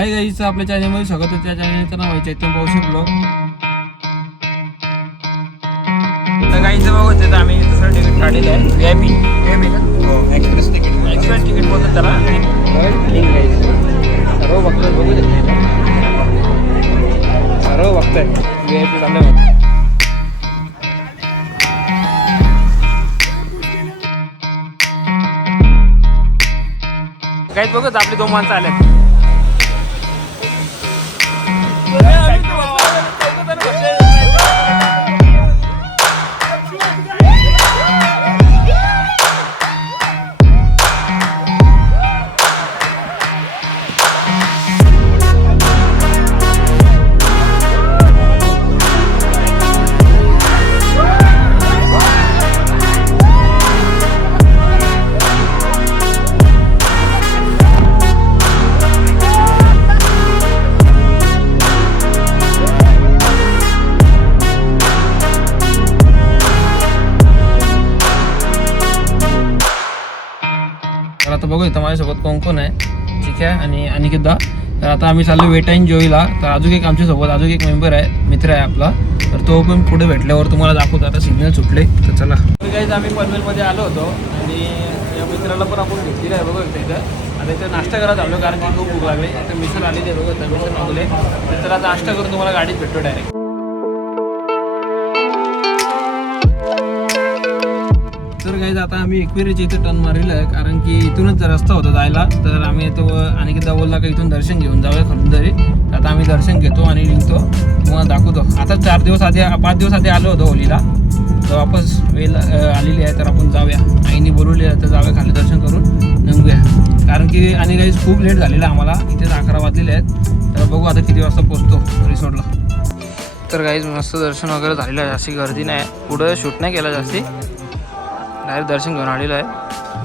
हाय गाईचं आपल्या चॅनलमध्ये स्वागत आहे. त्या चॅनलचं नाव आहे चैतन्य पावशी ब्लॉग. तर गाईचं बघत आहे, आम्ही दुसरं तिकीट काढलेलं आहे VIP का एक्सप्रेस तिकीट बोलतात त्याला. सर्व बघतोय, बघू शकते सर्व बघताय VIP चाललं. काहीच बघत आपली 2 माणसं आल्यात. तर आता बघू इथं माझ्यासोबत कोण आहे, ठीक आहे, आणि अनिकेतदा. तर आता आम्ही चाललो वेटाईन जोईला. तर अजून एक आमच्यासोबत अजून एक मेंबर आहे, मित्र आहे आपला. तर तो पण पुढे भेटल्यावर तुम्हाला दाखवतो. आता सिग्नल सुटले तर चला. गाईज आम्ही पनवेलमध्ये आलो होतो आणि या मित्राला पण आपण घेतलेलं आहे. बघू इथं आता इथं नाश्ता करायला आलो, कारण की खूप भूक लागली. इथं मिसळ आली ते बघू, मिसळ मागवले. तर चला नाश्ता करून तुम्हाला गाडीत भेटतो डायरेक्ट. तर गाईज आता आम्ही एकविरेच्या इथे टर्न मारलेलं आहे, कारण की इथूनच रस्ता होता जायला. तर आम्ही येतो आणि एकदा बोलला का इथून दर्शन घेऊन जाऊया खरून तरी. आता आम्ही दर्शन घेतो आणि निघतो, तुम्हाला दाखवतो. आता 5 दिवस आधी आलो होतो होलीला, तर वापस वेळ आलेली आहे. तर आपण जाऊया, आईने बोलवली आहे तर जाऊया, खाली दर्शन करून निघूया. कारण की आणि गाईज खूप लेट झालेला आम्हाला, इथेच 11 वाजलेले आहेत. तर बघू आता किती वाजता पोचतो रिसॉर्टला. तर गाईज मस्त दर्शन वगैरे झालेलं आहे, जास्ती गर्दी नाही. पुढं शूट नाही केला जास्ती, डायरेक्ट दर्शन घेऊन आलेलं आहे.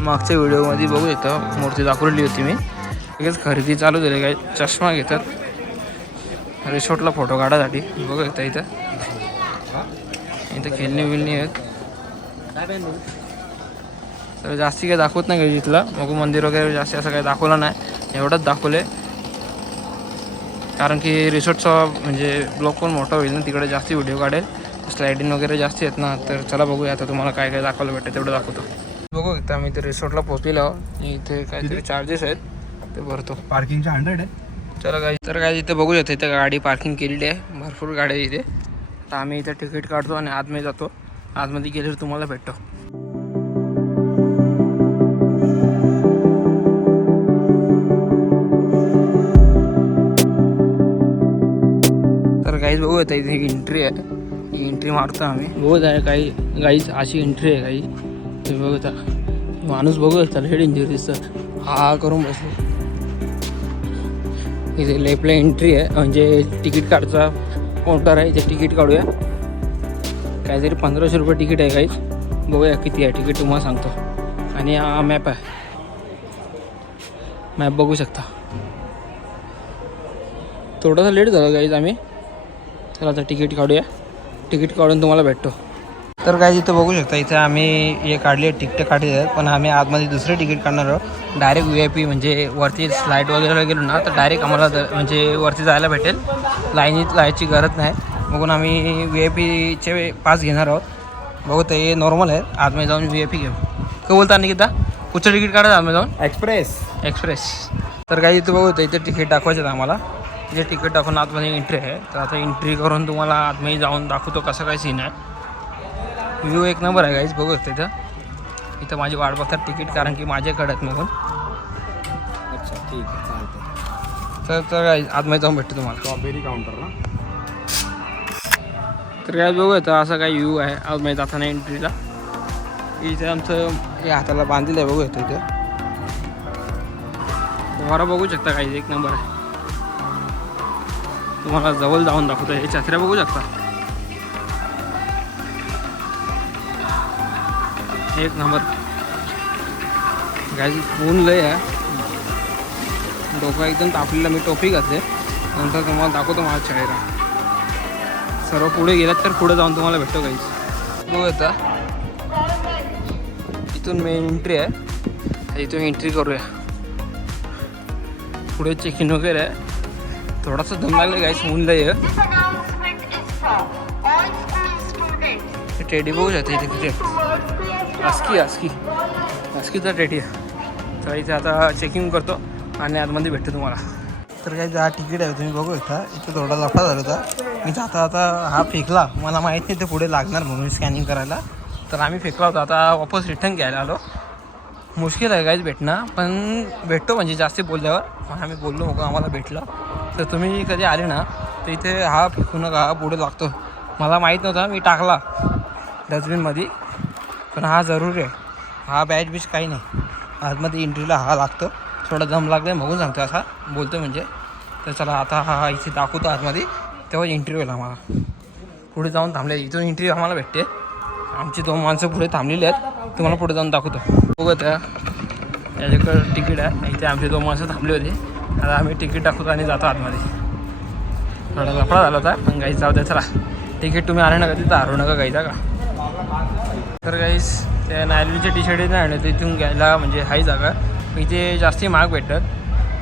मागच्या व्हिडिओमध्ये बघू येतं मूर्ती दाखवलेली होती मी. लगेच खरेदी चालू झाली. काय चष्मा घेतात रिसॉर्टला फोटो काढायसाठी. बघू येतं इथं खेळणी बिलणी आहेत. तर जास्ती काही दाखवत नाही काही इथलं. मग मंदिर वगैरे जास्त असं काही दाखवलं नाही, एवढंच दाखवले. कारण की रिसॉर्टचा म्हणजे ब्लॉग पण मोठा होईल ना, तिकडे जास्ती व्हिडिओ काढेल. स्लायडिंग वगैरे जास्त आहेत ना. तर चला बघूया आता तुम्हाला काय काय दाखवलं भेटेल तेवढं दाखवतो. बघू इथं आम्ही ते रिसॉर्टला पोहोचलेलो आहोत. इथे काहीतरी चार्जेस आहेत ते भरतो. पार्किंगचे 100 आहे. चला काय तर काय इथे बघू येतं, इथं गाडी पार्किंग केलेली आहे, भरपूर गाड्या इथे. तर आम्ही इथं तिकीट काढतो आणि आतमध्ये जातो. आतमध्ये गेल्यावर तुम्हाला भेटतो. तर काहीच बघू येतं, इथे एंट्री आहे. एंट्री मारतो आम्ही. बघत आहे काही गाईच अशी एंट्री आहे काही. तुम्ही बघता माणूस बघू येतात, हेड इंजुरी दिसतं, हा करून बसलो. इथे लेफ्टला एंट्री आहे, म्हणजे तिकीट काढचा काउंटर आहे. इथे तिकीट काढूया. काहीतरी 1500 रुपये तिकीट आहे गाईच. बघूया किती आहे तिकीट तुम्हाला सांगतो. आणि हा मॅप आहे, मॅप बघू शकता. थोडासा लेट झाला गाईज आम्ही. चला आता तिकीट काढूया, तिकीट काढून तुम्हाला भेटतो. तर काय इथं बघू शकता, इथं आम्ही हे काढले तिकीट काढले आहेत. पण आम्ही आतमध्ये दुसरे तिकीट काढणार आहोत. डायरेक्ट VIP म्हणजे वरती स्लाईड वगैरे गेलो ना तर डायरेक्ट आम्हाला म्हणजे वरती जायला भेटेल. लाईनीत जायची गरज नाही. बघून आम्ही VIPचे पास घेणार आहोत. बघू ते हे नॉर्मल आहे, आतमध्ये जाऊन VIP घेऊ. काय बोलता नाही किती कुठचं तिकीट काढायचं आतमध्ये जाऊन? एक्सप्रेस. तर काही इथं बघू इथं तिकीट दाखवायचं आहे आम्हाला. तिथे तिकीट टाकून आतमध्ये एंट्री आहे. तर आता एंट्री करून तुम्हाला आतमध्ये जाऊन दाखवतो कसं काय सीन आहे. व्ह्यू एक नंबर आहे गाईज, बघू शकता. इथं माझी वाट बघतात तिकीट, कारण की माझ्याकडे आहेत म्हणून. अच्छा ठीक आहे, चालतं. तर गाईज आतमध्ये जाऊन भेटतो तुम्हाला. स्ट्रॉबेरी काउंटर ना. तर काय बघू येतं असं काही व्ह्यू आहे आतमध्ये जाताना एंट्रीला. इथे आमचं हे हाताला बांधलेलं आहे, बघू येतं इथं. तुम्हाला बघू शकता काही एक नंबर आहे. तुम्हाला जवळ जाऊन दाखवतो. हे छत्र्या बघू शकता, एक नंबर. गाईज ऊन लय आहे, डोकं एकदम तापलेलं. मी टोपी घातले, नंतर तुम्हाला दाखवतो माझा चेहरा. सर्व पुढे गेलात तर पुढे जाऊन तुम्हाला भेटतो गाईज. बघू आता इथून मेन एंट्री आहे, इथून एंट्री करूया. पुढे चेक इन वगैरे आहे. थोडासा दम लागला गाईस, ऊन लय टेडी बघू शकते इथे किती आस्कीचा टेडी आहे. तर इथे आता चेकिंग करतो आणि आतमध्ये भेटतो तुम्हाला. तर काही हा तिकीट आहे तुम्ही बघू शकता. इथे थोडा लफडा झाला होता, मी आता हा फेकला, मला माहीत नाही ते पुढे लागणार म्हणून स्कॅनिंग करायला, तर आम्ही फेकला होता. आता वापस रिटर्न घ्यायला आलो. मुश्किल आहे काहीच भेटणं, पण भेटतो म्हणजे जास्त बोलल्यावर. पण आम्ही बोललो मग आम्हाला भेटलं. तर तुम्ही कधी आले ना तर इथे हा फेकू नका, हा पुढे लागतो. मला माहीत नव्हता, मी टाकला डस्टबिनमध्ये, पण हा जरूरी आहे. हा बॅच बीच काही नाही, आतमध्ये एंट्रीला हा लागतो. थोडा दम लागला आहे बघून सांगतो असा बोलतो म्हणजे. तर चला आता हा इथे दाखवतो आतमध्ये, तेव्हा एंट्री होईल आम्हाला. पुढे जाऊन थांबले, इथून एंट्री आम्हाला भेटते. आमची 2 माणसं पुढे थांबलेली आहेत, तुम्हाला पुढे जाऊन दाखवतो. बघत याच्याकडं तिकीट आहे, इथे आमची 2 माणसं थांबली होती. आता आम्ही तिकीट टाकतो आणि जातो आतमध्ये. थोडा लफडा झाला होता, पण गाईच जाऊ द्या. चला तिकीट तुम्ही आले नका तिथं हरवू नका गाईचा का. तर गाईस त्या नायलॉनच्या टी शर्ट नाही आणलं, तिथून घ्यायला म्हणजे हाही जागा, इथे जास्ती महाग भेटतात.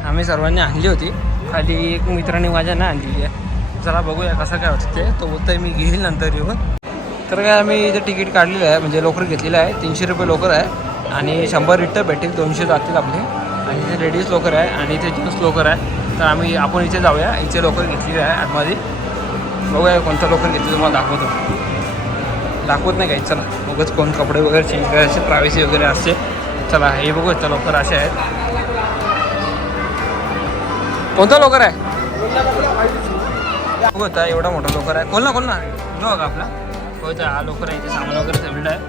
आम्ही सर्वांनी आणली होती, खाली एक मित्राने माझ्या नाही आणलेली आहे. चला बघूया कसं काय होतं ते. तो बोलतोय मी घेईल नंतर येऊन. तर काय आम्ही इथे तिकीट काढलेलं आहे, म्हणजे लोकर घेतलेलं आहे. 300 रुपये लोकर आहे आणि 100 रिटर्न भेटेल, 200 जातील आपले. आणि इथे लेडीज लोकर आहे आणि इथे जेंट्स लोकर आहे. तर आपण इथे जाऊया, इथे लोकर घेतलेली आहे आतमध्ये. बघूया कोणतं लोकर घेतली तुम्हाला दाखवत नाही काही. चला बघच कोण कपडे वगैरे चेंज करायचे, प्रायव्हसी वगैरे असते. चला हे बघू, त्या लोकर असे आहेत. कोणता लोकर आहे बघू आता, एवढा मोठा लोकर आहे. खोल ना जो का आपला होता हा लोकर आहे. इथे सामान वगैरे ठेवलेलं आहे.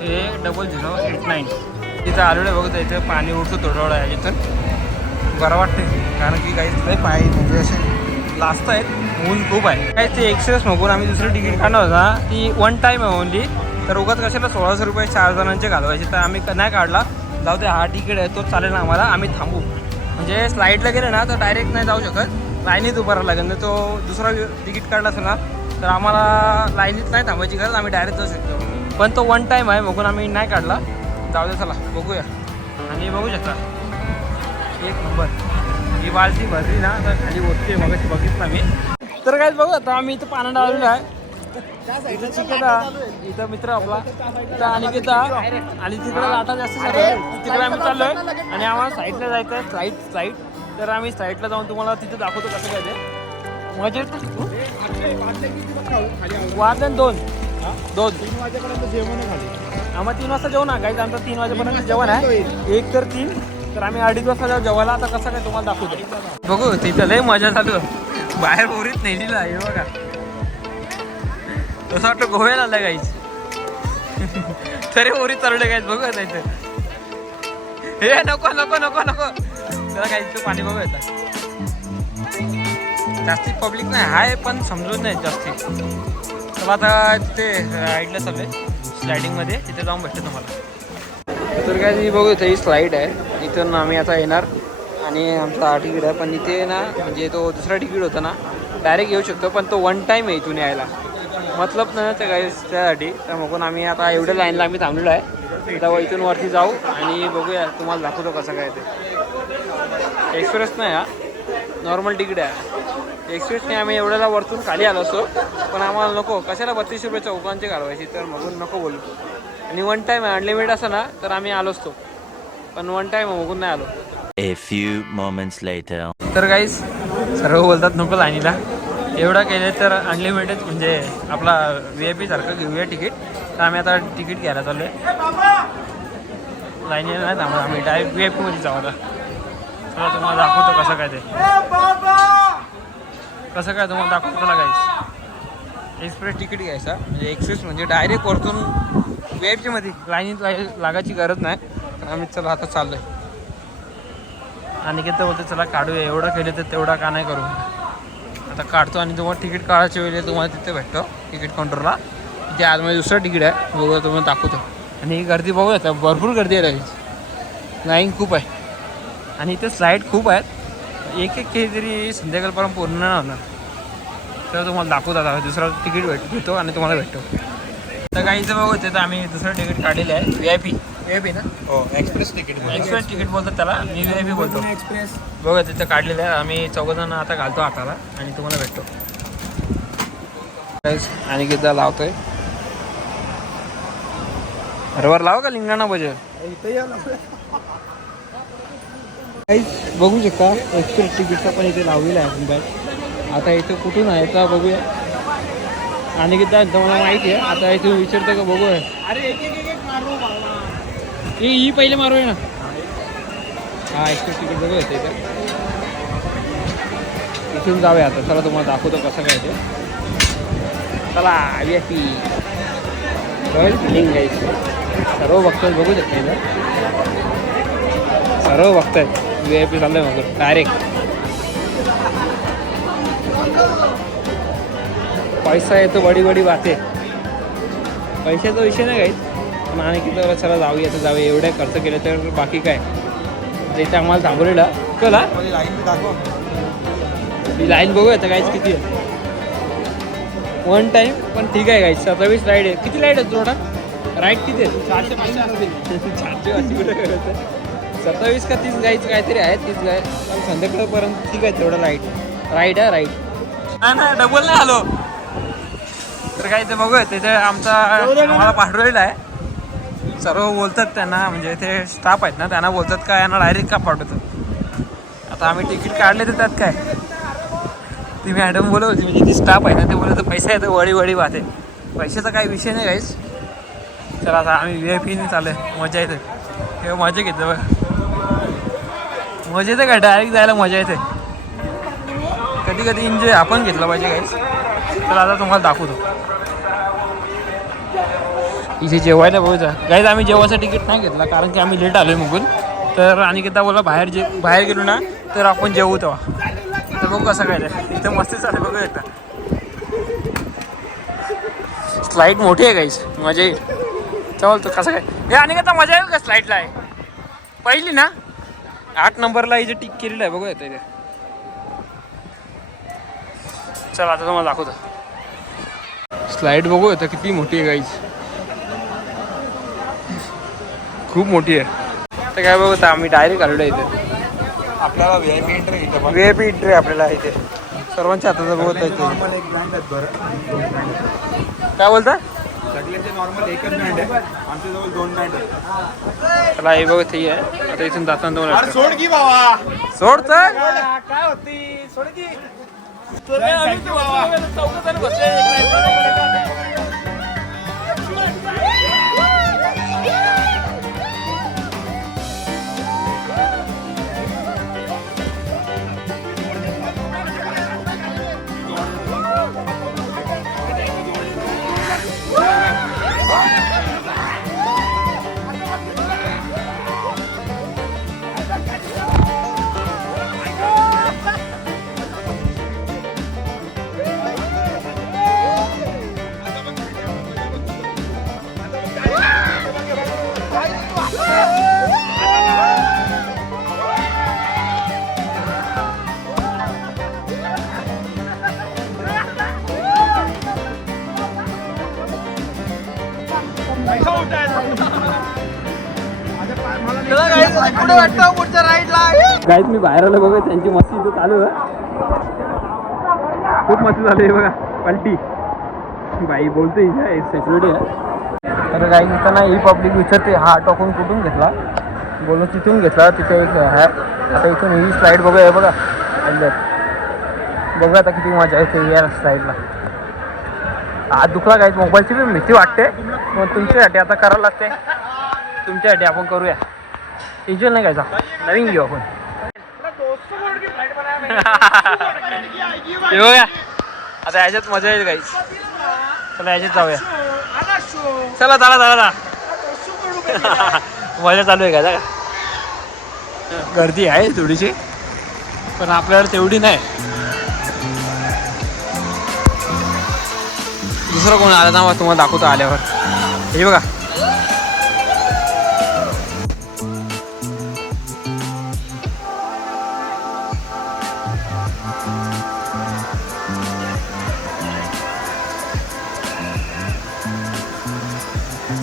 हे 0089 तिथं आलेलं आहे. बघत इथे पाणी उडतं थोडं आहे इथं. बरं वाटते कारण की काही लय पाय म्हणजे असे लास्ट आहेत, ऊन खूप आहे. काय ते एक्सप्रेस मागून आम्ही दुसरं तिकीट काढणार होता, ती 1 टाईम आहे ओनली. तर उगाच कशाला 1600 रुपये 4 जणांचे घालवायचे, तर आम्ही नाही काढला. जाऊ दे, हा तिकीट आहे तोच चालेल ना आम्हाला. आम्ही थांबू म्हणजे स्लाईडला गेले ना तर डायरेक्ट नाही जाऊ शकत, लाईनीत उभं राहावं लागेल. तो दुसरा तिकीट काढला असेल ना तर आम्हाला लाईनीत नाही थांबायची गरज, आम्ही डायरेक्ट जाऊ शकतो. पण तो 1 टाईम आहे बघून आम्ही नाही काढला. जाऊ दे चला बघूया. आणि बघू शकता एक नंबर ही बालटी भरली ना तर खाली होते, मग बघितलं मी. तर काय बघू आता आम्ही इथं पाण्यात आलेलो आहे. इथं चिकेता, इथं मित्र आपला इथं अनिकेता, आणि तिकडे लाटा जास्त तिकडे आम्ही चाललोय. आणि आम्हाला साईडला जायचं आहे, साईड. तर आम्ही साईडला जाऊन तुम्हाला तिथे दाखवतो कसं काय ते. मजा येत वाजन 2 3 वाजेपर्यंत जेवण खाली. आम्हाला 3 वाजता जेवण आहे गाईज, आमचं 3 वाजेपर्यंत जेवण आहे. 1 तर 3, तर आम्ही 2:30 वाजता जाऊ जेवायला. आता कसं काय तुम्हाला दाखवतो बघू. तिथं लय मजा चालू, बाहेर बोरीत नेलेला आहे बघा. तसं वाटतं गोव्याला आलं गाईज, तरी बोरीत चालवलं गाईज. बघू आता इथं हे नको त्याला काय इथं पाणी बघू येतं. जास्ती पब्लिक नाही आहे, पण समजून नाही जास्ती. तर आता तिथे राईडला चालू आहे स्लायडिंगमध्ये, तिथे जाऊन भेटतो तुम्हाला. तर काय ती बघू इथं ही स्लाईड आहे, इथून आम्ही आता येणार. आणि आमचा हा तिकीट आहे, पण इथे ना म्हणजे तो दुसरा तिकीट होता ना डायरेक्ट येऊ शकतो, पण तो 1 टाईम आहे इथून यायला, मतलब ना त्या काही त्यासाठी. तर मग आम्ही आता एवढ्या लाईनला आम्ही थांबलेलो आहे. तेव्हा इथून वरती जाऊ आणि बघूया, तुम्हाला दाखवतो कसं काय ते. एक्सप्रेस नाही हा, नॉर्मल तिकीट आहे. एक्सप्रेसने आम्ही एवढ्याला वरतून खाली आलो असतो, पण आम्हाला नको, कशाला 32 रुपये चौकांचे घालवायची. तर मगून नको बोलू. आणि 1 टाईम आहे, अनलिमिटेड असं ना तर आम्ही आलो असतो, पण 1 टाईम मगून नाही आलो. A few moments later. तर गाईज सर्व बोलतात नको लाईनीला, एवढं केलं तर अनलिमिटेड म्हणजे आपला VIP सारखं घेऊया तिकीट. तर आम्ही आता तिकीट घ्यायला चाललो आहे, लाईनीला नाही थांबत, आम्ही डायरेक्ट VIP मध्ये जाऊ. आता चला तुम्हाला दाखवतो कसं काय ते, कसं काय तुम्हाला दाखवतो. चला गाईज एक्सप्रेस तिकीट घ्यायचा, म्हणजे एक्सप्रेस म्हणजे डायरेक्ट वरतून VIP मध्ये लाईनीत लागायची गरज नाही. तर आम्ही चला आता चाललो आहे. आणि किती बोलतो चला काढूया, एवढं केलं तर तेवढा का नाही करू. आता काढतो आणि तुम्हाला तिकीट काढायच्या वेळेला तुम्हाला तिथे भेटतो तिकीट काउंटरला. तिथे आतमध्ये दुसरं तिकीट आहे, बघूया तुम्हाला दाखवतो. आणि गर्दी बघूया, आता भरपूर गर्दी आहे, लाईन खूप आहे. आणि इथे स्लाईड खूप आहेत, एक केली तरी संध्याकाळपर्यंत पूर्ण नाही होणार. तर तुम्हाला दाखवतो आता दुसरं तिकीट घेतो आणि तुम्हाला भेटतो. तर काही इथं बघू तर आम्ही दुसरं तिकीट काढलेलं आहे VIP. VIP ना हो एक्सप्रेस तिकीट एक्सप्रेस तिकीट बोलतात त्याला, मी VIP बोलतो. एक्सप्रेस. बघा तिथं काढलेलं आहे. आम्ही चौघजण आता घालतो हाताला आणि तुम्हाला भेटतो. आणि किती लावतोय बरोबर लाव का लिंगाणा बजे बघू शकता. एक्सप्रेस तिकीटचा पण इथे लावलेला आहे आपण बॅग. आता इथं कुठून आहे तर बघूया. आणि किती तुम्हाला माहिती आहे. आता इथे विचारतो का बघूया. अरे एक मारू बाबा. ही पहिले मारूया ना. हा एक्सप्रेस तिकीट बघूया इथं. इथून जाऊया आता. चला तुम्हाला दाखवतो कसं काय ते. चला VIP लिंक घ्यायची. सर्व बघतायत बघू शकता इथं. सर्व बघतायत. VIP चाललंय मग डायरेक्ट. पैसा येतो बडी बडी बाते. पैशाचा विषय नाही काही. पण आणि किती चला जाऊया तर जाऊया. एवढे खर्च केले तर बाकी काय. इथे आम्हाला थांबवलेला कला लाईन दाखव. ही लाईन बघूया तर काहीच किती आहे. वन टाईम पण ठीक आहे गाईज. 27 राईड आहे. किती राईड आहे थोडा राईड किती आहे. 27 का 30 गाईच काहीतरी आहे. 30 गाय पण संध्याकाळपर्यंत ठीक आहे तेवढं राईड आहे राईड. नाही डबल नाही आलो तर काही ते बघूया. तिथे आम्हाला पाठवलेलं आहे. सर्व बोलतात त्यांना म्हणजे ते स्टाफ आहेत ना त्यांना बोलतात का यांना डायरेक्ट का पाठवतात. आता आम्ही तिकीट काढले तर त्यात काय. ती मॅडम बोलत होती म्हणजे ती स्टाफ आहे ना ते बोलत पैसा येतो वडी वाहते. पैशाचा काही विषय नाही काहीच. चला आता आम्ही VIP चालू आहे. मजा येते. तेव्हा मजा घेते बघ. मजा येते काय डायरेक्ट जायला मजा येते. कधी कधी एन्जॉय आपण घेतलं पाहिजे काहीच. तर आता तुम्हाला दाखवतो. इथे जेवायला बघूचा गाईज. आम्ही जेवायचं तिकीट नाही घेतला कारण की आम्ही लेट आलो आहे मगून. तर आणि किती बोला बाहेर गेलो ना तर आपण जेवू तेव्हा. तर बघू कसं काय ते. इथं मस्त चालेल बघू एकदा. स्लाईड मोठी आहे गाईज. मजा येईल. चल तो कसं काय हे आणि आता मजा येईल का स्लाईडला आहे पहिली ना 8 नंबरला इथे टिक केलेलं आहे. बघू येतं इथे. चला आता तुम्हाला दाखवतो. स्लाईड बघू येतं किती मोठी आहे गाईज. खूप मोठी आहे. तर काय बघू आम्ही डायरेक्ट आलेलो आहे इथे. आपल्याला VIP एंट्री इथं VIP एंट्री आपल्याला इथे. सर्वांच्या हाताचं बघत आहे. नॉर्मल एक ब्रँड आहेत बरं. काय बोलता. सगळ्यांचे नॉर्मल एकच ब्रँड आहे. आमच्या जवळ 2 ब्रँड आहेत. चला हे बघत ही आहे. आता इथून जाताना तुम्हाला सोड की बाबा. सोड तर काय होती सोड की. गाईज मी बाहेर आलो बघा. त्यांची मस्ती इथं चालू आहे. खूप मस्ती झाली आहे बघा. पलटी बाई बोलते इथे सिक्युरिटी आहे. तर गाईज त्यांना ही पब्लिक विचारते हा टोकून कुठून घेतला. बोलून तिथून घेतला. तिथे एक आहे. आता इथून ही स्लाईड बघूया बघा. बघा आता किती मजा येते या स्लाईडला. आज दुखला गाईज. मोबाईलची बी भीती वाटते. मग तुमच्यासाठी आता करावं लागते. तुमच्यासाठी आपण करूया. टेन्शन नाही घ्यायचा. नवीन घेऊ आपण. बघा आता याच्यात मजा येईल गाईज. चला याच्यात जाऊया. चला चला मजा चालू आहे का. गर्दी आहे थोडीशी पण आपल्याला तेवढी नाही. दुसरं कोण आलं ना तुम्हाला दाखवतो आल्यावर. हे बघा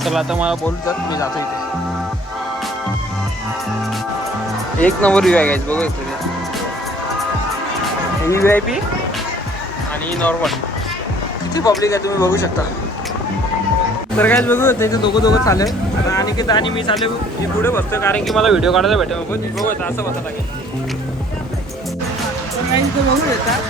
चला आता मला बोलतात मी जातो इथे. एक नंबर व्ह्यू आहे गाईज, बघू शकतो ही VIP आणि नॉर्मल. किती पब्लिक आहे तुम्ही बघू शकता. तर काहीच बघू ते दोघं चालले. आता अनिकेत आणि मी चालले मी पुढे बसतो कारण की मला व्हिडिओ काढायला भेटेल. पण बघू असं बसा लागेल. तर काही इथं बघू येतात.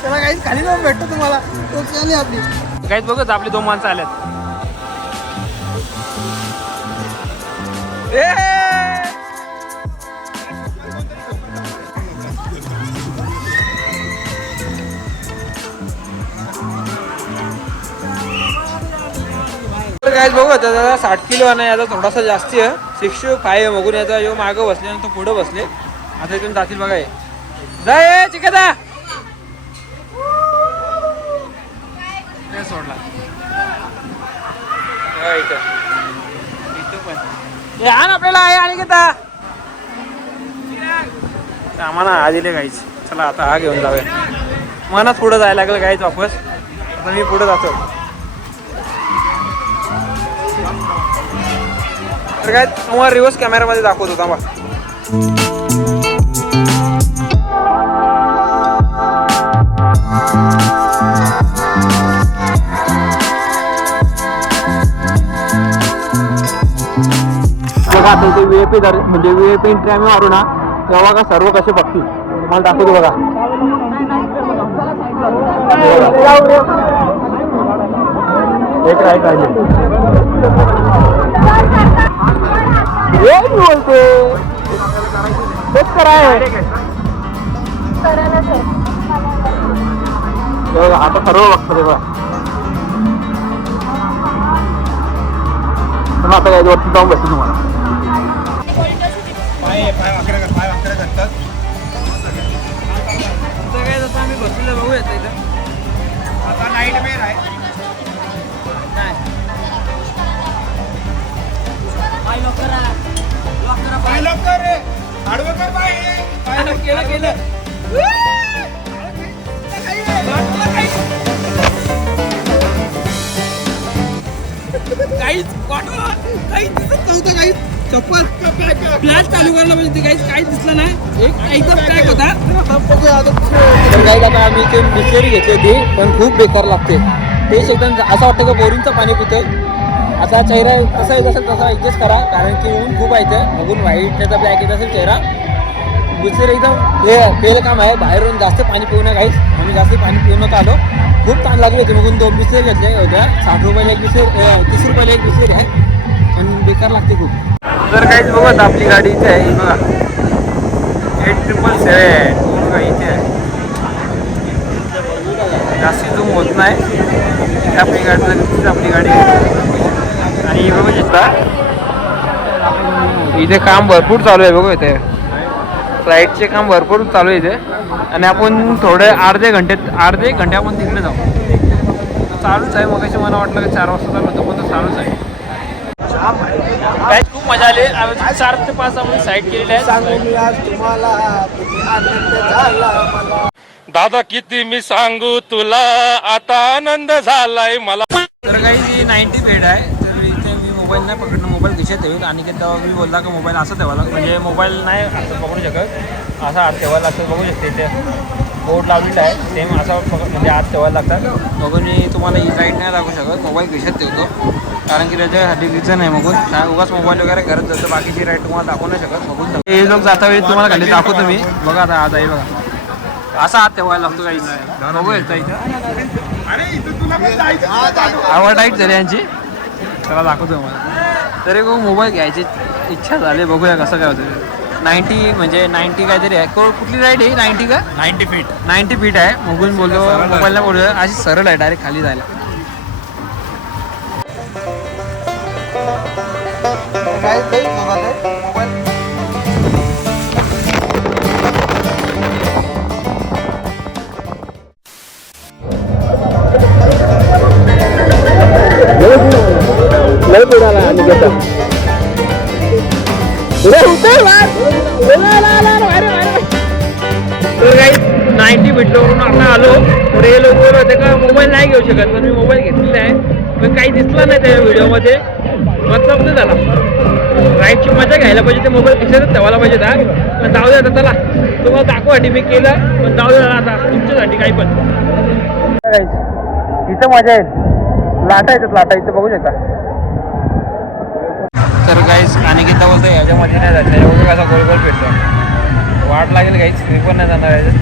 त्याला काही खाली जाऊन भेटतो तुम्हाला. आपली काहीच बघत आपली 2 माणसं आल्यात. काय बघू आता 60 किलो आणि याचा थोडासा जास्ती आहे. 65 आहे. बघून याचा यो मागं बसले आणि तो पुढे बसले. आता इथून जातील बघा. जाय चिकदा सोडला पण आपल्याला आहे आणि घेता आम्हाला हा दिले गाईच. चला आता हा घेऊन जाऊया. मनात पुढे जायला लागलं गाईच वापस. आता मी पुढे जातो. तर काय तुम्हाला रिव्हर्स कॅमेरामध्ये दाखवत होता बा. बघा आता इथे VIP म्हणजे VIP एंट्री आम्ही मारू ना तेव्हा का सर्व कसे बघतील तुम्हाला दाखवतो बघा. एक राहिले बोलते तेच कराय आता सर्व बघतो रे बघा. आता काय वरती जाऊन बसतो तुम्हाला. आम्ही बसलेलं बघू येतं इथं. आता नाईट मेन आहे. केलं काहीच दिसत नव्हतं. काहीच चप्पल फ्लॅश चालू करायला पाहिजे. काहीच दिसलं नाही. एकदम पॅक होता. तर काही आता आम्ही इथे बिस्लेरी घेतली होती पण खूप बेकार लागते. टेस्ट एकदम असं वाटतं की बोरिंगचं पाणी पितोय. असा चेहरा कसा येत असेल तसा ॲडजस्ट करा कारण की ऊन खूप आहे इथं. बघून व्हाईट त्याचा ब्लॅक येत असेल चेहरा. बिस्लेरी एकदम हे फेल काम आहे. बाहेरून जास्त पाणी पिऊ नये काहीच. आम्ही जास्त पाणी पिऊ नका आलो. खूप ताण लागली होती. बघून 2 बिस्लेरी घेतले होत्या. 60 रुपयाला एक बिस्लेरी 30 रुपयाला एक बिस्लेरी आहे पण बेकार लागते खूप. तर काहीच बघत आपली गाडी इथे आहे बघा. 8777 बघा इथे आहे. जास्ती झूम होत नाही. आपली गाडी आणि बघू शकता इथे काम भरपूर चालू आहे. बघू इथे फ्लाईटचे काम भरपूर चालू आहे इथे. आणि आपण थोडे अर्धे घंटे आपण तिकडे जाऊ. चालूच आहे. मग कशी मला वाटलं की 4 वाजता चालू होतं पण तो चालूच आहे. काय खूप मजा आली. 4 ते 5 आपण साईड केलेले आहे. दादा किती मी सांगू तुला आता आनंद झालाय मला. तर काही 90 बेड आहे. तर इथे मी मोबाईल नाही पकडणं. मोबाईल खिशात ठेवेल आणि तेव्हा मी बोलला की मोबाईल असं ठेवायला म्हणजे मोबाईल नाही असं पकडू शकत. असा हात ठेवायला लागतं. बघू शकते इथे बोर्ड लावलेला आहे. सेम असा म्हणजे हात ठेवायला लागतात. बघून मी तुम्हाला ही साईड नाही दाखवू शकत. मोबाईल खिशात ठेवतो कारण की त्याच्यासाठी रिझन आहे. बघून काय उगाच मोबाईल वगैरे करत जातं. बाकीची राईड तुम्हाला दाखवू नाही शकत. बघून हे लोक जाता वेळी तुम्हाला खाली दाखवतो मी. बघा आता आज आहे बघा असा हात ठेवायला लागतो काही. बघू येतं इथं आवड टाईट झाली यांची. त्याला दाखवतो मला. तरी मग मोबाईल घ्यायची इच्छा झाली. बघूया कसं काय होतं. 90 म्हणजे 90 काहीतरी आहे. कुठली राईड आहे 90 का 90 फीट आहे. बघून बोललो मोबाईलला बोललो अशी सरळ आहे डायरेक्ट खाली जायला. शकत, पण मी मोबाईल घेतलेला आहे. पण काही दिसलं नाही त्या व्हिडिओमध्ये, मतलब नाही झाला. राईडची मजा घ्यायला पाहिजे, ते मोबाईल खिशातच ठेवायला पाहिजे हा. पण जाऊ द्या आता, चला तुम्हाला दाखवासाठी मी केलं, पण जाऊ द्या आता तुमच्यासाठी काही पण. इथं मजा येईल, लाटा येतात, लाटा इथं बघू शकता. तर गाईस अनिकेता बोलतो ह्याच्यामध्ये नाही जायचं, एवढं कसा गोल गोल भेटतो, वाट लागेल गाईस, मी पण नाही जाणार याच्यात.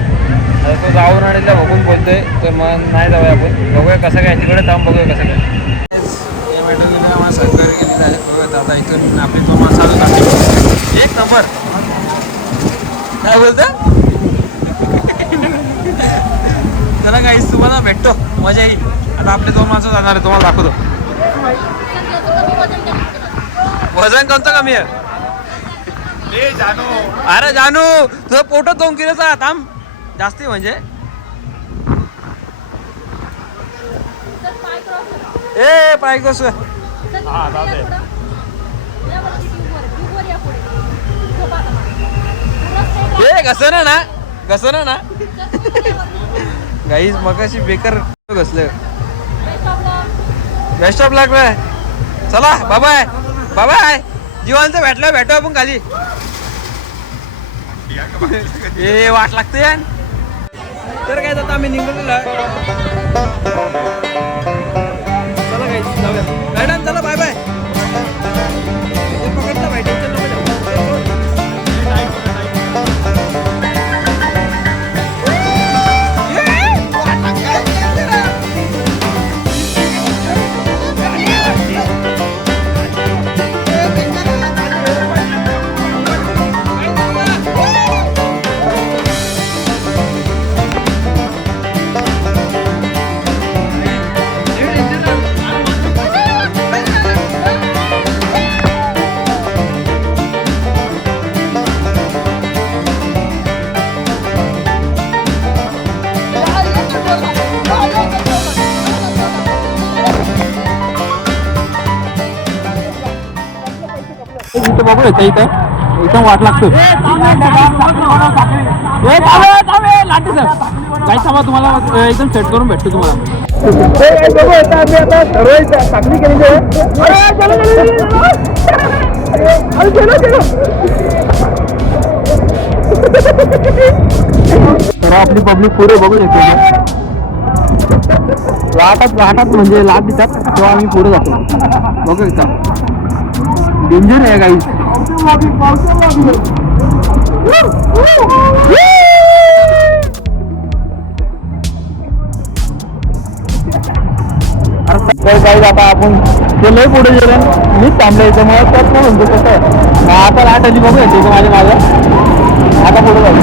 आता तो जाऊन आणला बघून बोलतोय, तर मग नाही जाऊया आपण, बघूया कसं काय तिकडे जाऊन बघूया कसं काय. या मॅडमने आम्हाला सहकार्य केलेलं आहे. बघा आता इथून आपली तो माणसाला एक नंबर काय बोलतं. चला गाईस तुम्हाला भेटतो, मजा येईल. आता आपले 2 माणसं जाणार आहे, तुम्हाला दाखवतो. वजन कोणतं कमी आहे? अरे जानू तुझं पोट 2 किलोचा थांब, जास्ती म्हणजे ए पाय कस घसना ना घसना ना गाईज मग अशी बेकार घसलं. बेस्ट ऑफ लक रे. चला बाबाय बाबाय, जीवांचं भेटलं, भेटू आपण खाली. ए वाट लागते यार. तर काय आता आम्ही निघलेलो आहे. चला काय जाऊया मॅडम, चला बाय बाय. पकडता बाय, टेन्शन नको घेऊ. इथं बघू येतं, इथं वाट लागतो. लाटे सर काय थांबा, तुम्हाला एकदम सेट करून भेटतो तुम्हाला. तर आपली पब्लिक पुढे बघू शकतो. लाटात म्हणजे लाट देतात तेव्हा आम्ही पुढे जातो. बघू शकता, डेंजर आहे गाईज. तर गाईज आता आपण ते लय पुढे गेलं, मीच थांबलं इथं, मला त्यात नाही म्हणतो कसं आहे. आता लाट आली बघू येते माझ्या माझ्या. आता पुढे जाऊ,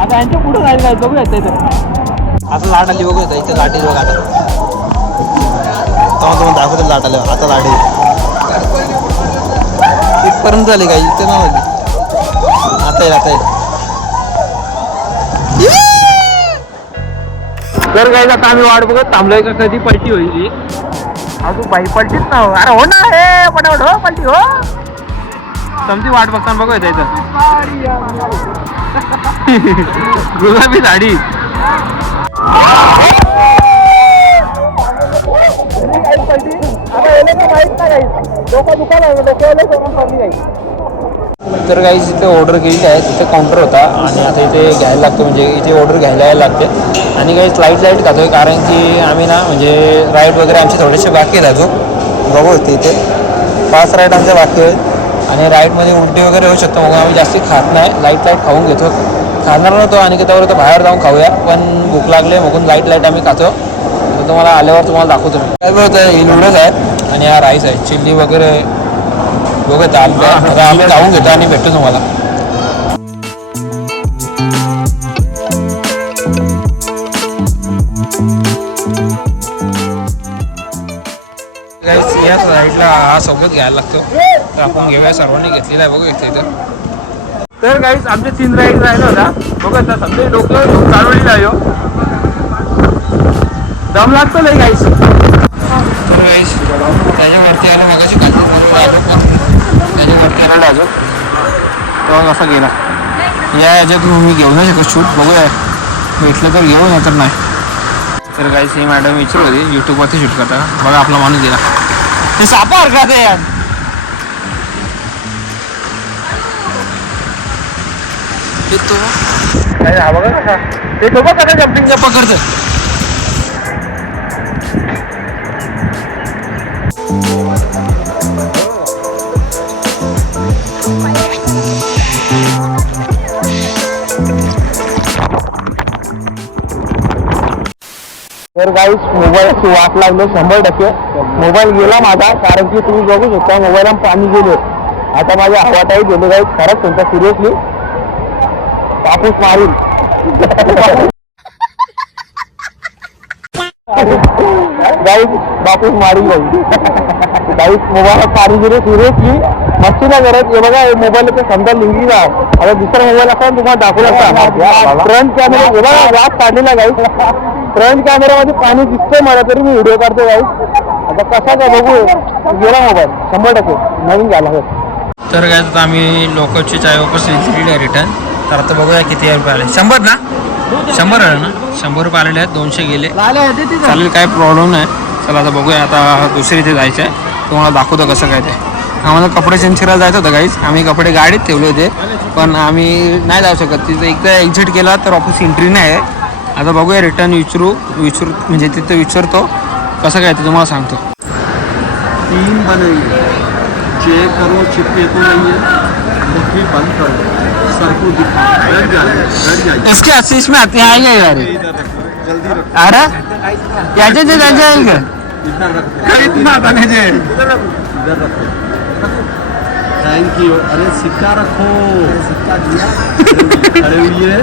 आता यांच्या पुढे जायला काय बघू येतं इथं. आता लाट आली बघू येतं, इथे लाट येईल बघा. आता तुम्हाला दाखवतो लाट आलं, आता लाट येईल. इथपर्यंत झाली काही इथे ना, आता येईल आता येईल. तर काही आता आम्ही वाट बघत थांबलोय का कधी पलटी होईल. अजून बाई पलटीच ना हो. अरे हो ना, हे पटापट हो पलटी हो. समजी वाट बघताना बघू येतं इथं. गुलाबी साडी. तर काही इथे ऑर्डर केलेली आहे, तिथे काउंटर होता आणि आता इथे घ्यायला लागतो, म्हणजे इथे ऑर्डर घ्यायला यायला लागते. आणि काही लाईट खातोय, कारण की आम्ही ना म्हणजे राईड वगैरे आमचे थोडेसे बाकी आहेत अजून. बघू होते इथे 5 राईड आमच्या बाकी आहेत आणि राईडमध्ये उलटी वगैरे होऊ शकतो, मग आम्ही जास्ती खात नाही, लाईट खाऊन घेतो. खाणार नव्हतो आणि त्यावर तर बाहेर जाऊन खाऊया, पण भूक लागले म्हणून लाईट आम्ही खातो. तुम्हाला आल्यावर तुम्हाला दाखवतो मी. काय बोलतं, ही नूडल्स आहे आणि हा राईस आहे, चिल्ली वगैरे बघत आता आम्ही जाऊन घेतो आणि भेटतो तुम्हाला. या साईडला हा सोबत घ्यायला लागतो, तर आपण घेऊया. सर्वांनी घेतलेला आहे बघू इथं. तर गाईस आमचे 3 राईड राहिला होता बघा. आता सगळे डोकं चालवलेलं आहे, दम लागतो नाही गाईस. तर गाईस त्याच्यावरती आलं मगाशी खाली, त्याच्यावरती आलेला अजून तेव्हा असा गेला. याच्यातून मी घेऊ नाही शकत शूट, बघूया भेटलं तर घेऊ नाही तर नाही. तर काही ही मॅडम विचारत होती यूट्यूबवरती शूट करता. बघा आपला माणूस गेला, हे सापा हरकत आहे यार. हा बघा कसा ते डोबा कसा जम्पिंगचा पकडतं. तर गाईस मोबाईलची वाट लागली 100%. मोबाईल गेला माझा, कारण की तुम्ही बघू शकता मोबाईलला पाणी गेले. आता माझ्या हवाटाही गेले गाईस, खरंच तुमचा सिरियसली कापूस मारून गाईस बापूस मारून जाईल. गाईस मोबाईलला पाणी गेले सिरियसली मस्ती ना करत. हे बघा मोबाईल समजा लिंगी जा. आता दुसरा मोबाईल असा तुम्हाला दाखवला फ्रंट कॅमेरा हे बघा रात काढलेला गाईस. फ्रंट कॅमेरामध्ये पाणी दिसतंय मला, तरी मी व्हिडिओ काढतो गाईस. आता कसा काय बघू, गेला मोबाईल 100% नवीन झाला. तर काय आता आम्ही लोकलची चाय वापस दिलेली आहे रिटर्न. तर आता बघूया किती रुपये आले. 100 ना, 100 आले ना, 100 रुपये आलेले आहेत. 200 गेले, चालेल काय प्रॉब्लेम नाही. चला आता बघूया. आता दुसरी इथे जायचं आहे, तुम्हाला दाखवतो कसं काय ते. आम्हाला कपडे चेंज करायला जायचं होतं गाईस. आम्ही कपडे गाडीत ठेवले होते, पण आम्ही नाही जाऊ शकत. तिथं एकदा एक्झिट केला तर ऑफिस एंट्री नाही आहे. आता बघूया रिटर्न विचारू म्हणजे तिथं विचारतो कसं काय ते तुम्हाला सांगतो. 3 बनेंगे, चेक करो चिपके तो नहीं है, मुट्ठी बंद करो, सर को दिखाओ, बैठ जाए इसके अस्सी में आते आएंगे यार. जल्दी रखो. अरे याचे ते जायचे आहे का इधर रखो, इतना इधर रखो. Thank you. अरे सिक्का रखो, सिक्का दिया. खड़े हुए,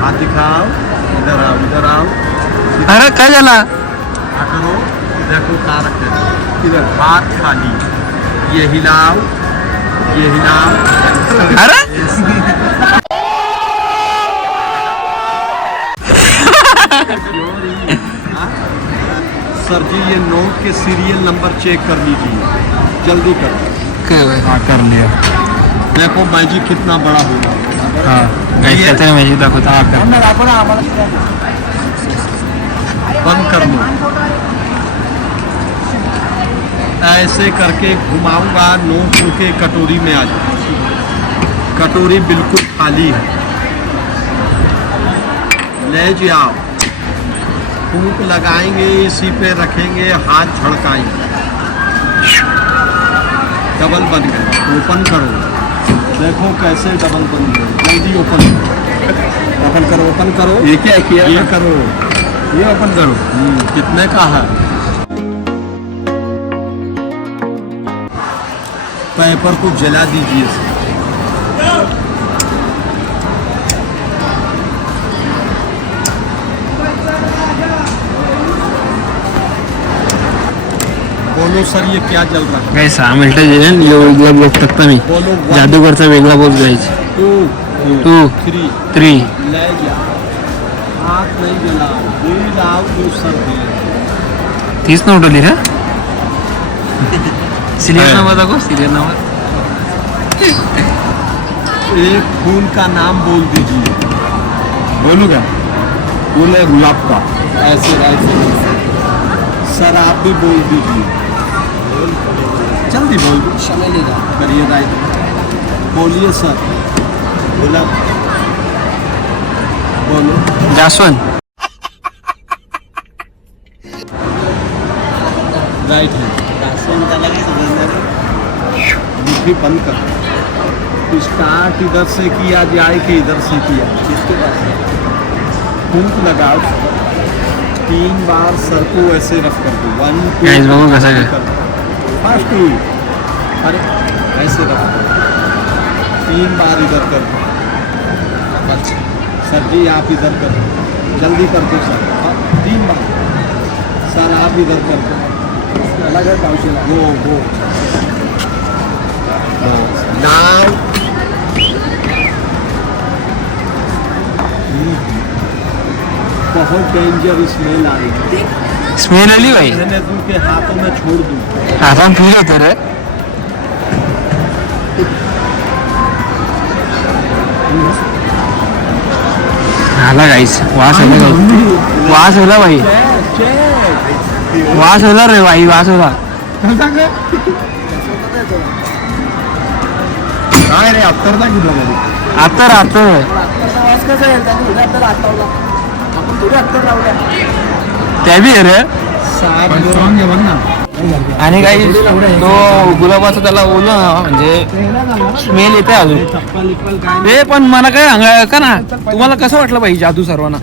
हाथ दिखाओ, इधर आओ, इधर आओ. अरे काय झाला. करो, देखो कहाँ रखे, इधर हाथ खाली, ये हिलाओ, ये हिलाओ. अरे सर जी ये नोट के सीरियल नंबर चेक कर लीजिए, जल्दी कर. हाँ कर लिया. देखो मैजिक कितना बड़ा होगा. हाँ मैजिक दाखवतो. बंद कर लो. ऐसे करके घुमाऊंगा, नोट उनके कटोरी में आ जाए. कटोरी बिल्कुल खाली है, ले जाओ. फूंक लगाएंगे, इसी पे रखेंगे, हाथ झड़काएंगे. डबल बन गए. ओपन करो, देखो कैसे डबल बन गए. जल्दी ओपन करो, ओपन करो, ओपन करो. ये क्या किया? ये करो, ये ओपन करो. कितने का है? पेपर को जला दीजिए. बोलो सर ये क्या चल रहा है? काय 6 मिनिटं जे वेगळा बोल टाकता मी. बोलो. जादूगरचा वेगळा बोल गायचं. 2 2 3 ले जा. हाथ नहीं जलाओ, दिल लाओ तो सर दे. 30 न उठवली रे. सिरियल नाव दाखव, सिरियल नाव. एक फूल का नाम बोल दीजिए. बोलू क्या? फूल है गुलाब का. ऐसे ऐसे. सर आप भी बोल दीजिए, जल्दी बोल. समय लेगा. करिए राइट. बोलिए सर. गुलाब. बोलो. जास्वंत. राइट है. मुट्ठी बंद कर. स्टार्ट इधर से किया जाए कि इधर से किया? किसके पास? फूंक लगाओ 3 बार. सर को ऐसे रख कर दो. 1 गाइस बघू कसं काय. फास्ट. अरे ऐसे रख दो. 3 बार इधर कर दो. अच्छा सर जी आप इधर कर दो, जल्दी कर दो सर. 3 बार. सर आप इधर कर दो. अलग है काउंसिल. वो नाउ बहुत डेंजर स्मेल आ रही है. स्मेल आली भाई. मैंने उनके हाथों में छोड़ दूँ. हातान फील होतं रे. आला गाईस वास आला गाईस वास आला भाई वास आला रे भाई वास आला काय रे अत्तरचा किती आता राहत त्या बी आहे रे बघ ना आणि काही तो गुलाबाचा त्याला ओलं ना म्हणजे स्मेल येते अजून ते पण मला काय सांगा का ना तुम्हाला कसं वाटलं पाहिजे जादू सर्वांना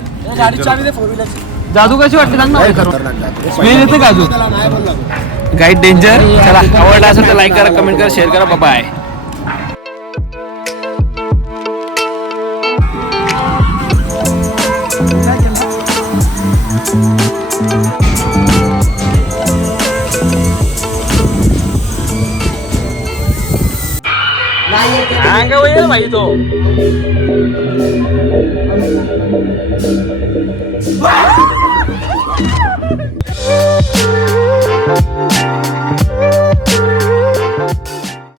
जादू कशी वाटली सांग ना स्मेल येते का अजून गाईड डेंजर चला आवडला असेल तर लाईक करा कमेंट करा शेअर करा बाय भाई तो